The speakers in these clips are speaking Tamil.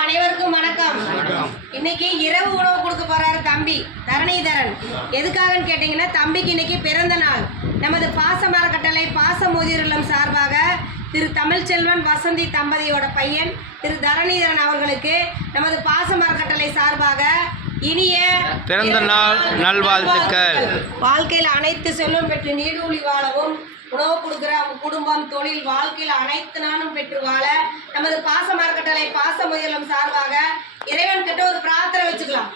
அனைவருக்கும் வணக்கம். இன்னைக்கு இரவு உணவு கொடுக்க போறாரு தம்பி தரணிதரன். எதுக்காகன்னு கேட்டீங்கன்னா, தம்பிக்கு இன்னைக்கு பிறந்த நாள். நமது பாசமர கட்டளை பாசமுதிர் இல்லம் சார்பாக திரு தமிழ்ச்செல்வன் வசந்தி தம்பதியோட பையன் திரு தரணிதரன் அவர்களுக்கு நமது பாசமர கட்டளை சார்பாக இனிய பிறந்த நாள் நல்வாழ்த்துக்கள். வாழ்க்கையில் அனைத்து செல்வம் பெற்று நீடூழி வாழவும், உணவு கொடுக்குற குடும்பம், தொழில், வாழ்க்கையில் அனைத்து நாளும் பெற்று வாழ நமது பாசமர கட்டளை பாசமுதிர்லம் சார்பாக இறைவன் கிட்ட ஒரு பிரார்த்தனை வச்சுக்கலாம்.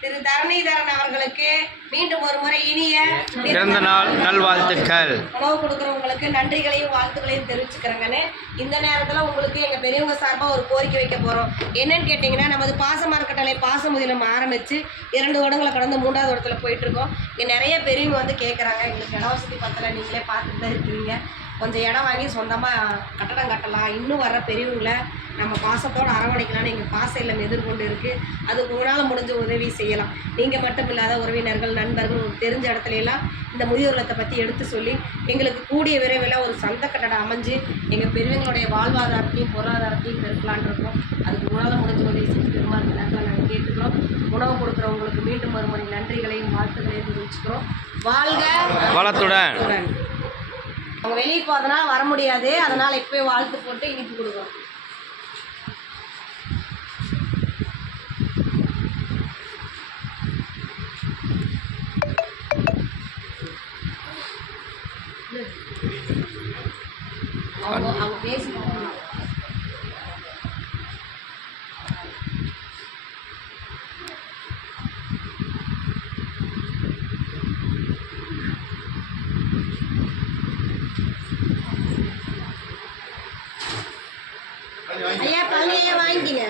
திரு தரணிதரன் அவர்களுக்கு மீண்டும் ஒரு முறை இனிய பிறந்த நாள் நல்வாழ்த்துக்கள். உணவு கொடுக்குறவங்களுக்கு நன்றிகளையும் வாழ்த்துக்களையும் தெரிவிச்சுக்கிறேங்கன்னு இந்த நேரத்தில் உங்களுக்கு எங்கள் பெரியவங்க சார்பாக ஒரு கோரிக்கை வைக்க போகிறோம். என்னன்னு கேட்டிங்கன்னா, நமது பாசமர கட்டளை பாசமுதிலம் ஆரம்பித்து 2 வருடங்களை கடந்து 3வது இடத்துல போயிட்டுருக்கோம். இங்கே நிறைய பெரியவங்க வந்து கேட்குறாங்க, எங்களுக்கு இட வசதி பத்தலை, நீங்களே பார்த்துட்டு தான் இருக்கிறீங்க, கொஞ்சம் இடம் வாங்கி சொந்தமாக கட்டடம் கட்டலாம், இன்னும் வர்ற பெரியவங்களை நம்ம பாசத்தோடு அரவணைக்கலாம்னு எங்கள் பாச இல்லம் எதிர்கொண்டு இருக்குது. அதுக்கு உங்களால் முடிஞ்ச உதவி செய்யலாம். நீங்கள் மட்டும் இல்லாத உறவினர்கள், நண்பர்கள், தெரிஞ்ச இடத்துலலாம் இந்த முதியோர் இல்லத்தை பற்றி எடுத்து சொல்லி எங்களுக்கு கூடிய விரைவில் ஒரு சொந்த கட்டடம் அமைஞ்சு எங்கள் பெரியவங்களுடைய வாழ்வாதாரத்தையும் பொருளாதாரத்தையும் பெருக்கலான் இருக்கோம். அதுக்கு உங்களால் முடிஞ்ச உதவி செஞ்சு பெருமாள் நேரத்தில் நாங்கள் கேட்டுக்கிறோம். உணவு கொடுக்குறவங்களுக்கு மீண்டும் ஒரு முறை நன்றிகளையும் வாழ்த்துக்களையும் தெரிவிச்சுக்கிறோம். வாழ்க வளத்துடன். அவங்க வெளியே போகிறதுனால வர முடியாது, அதனால் இப்போயே வாழ்த்து போட்டு இனிப்பு கொடுக்குறோம். அவங்க பேசிக்கணும். ஐயா பழனியா வாங்கிங்க.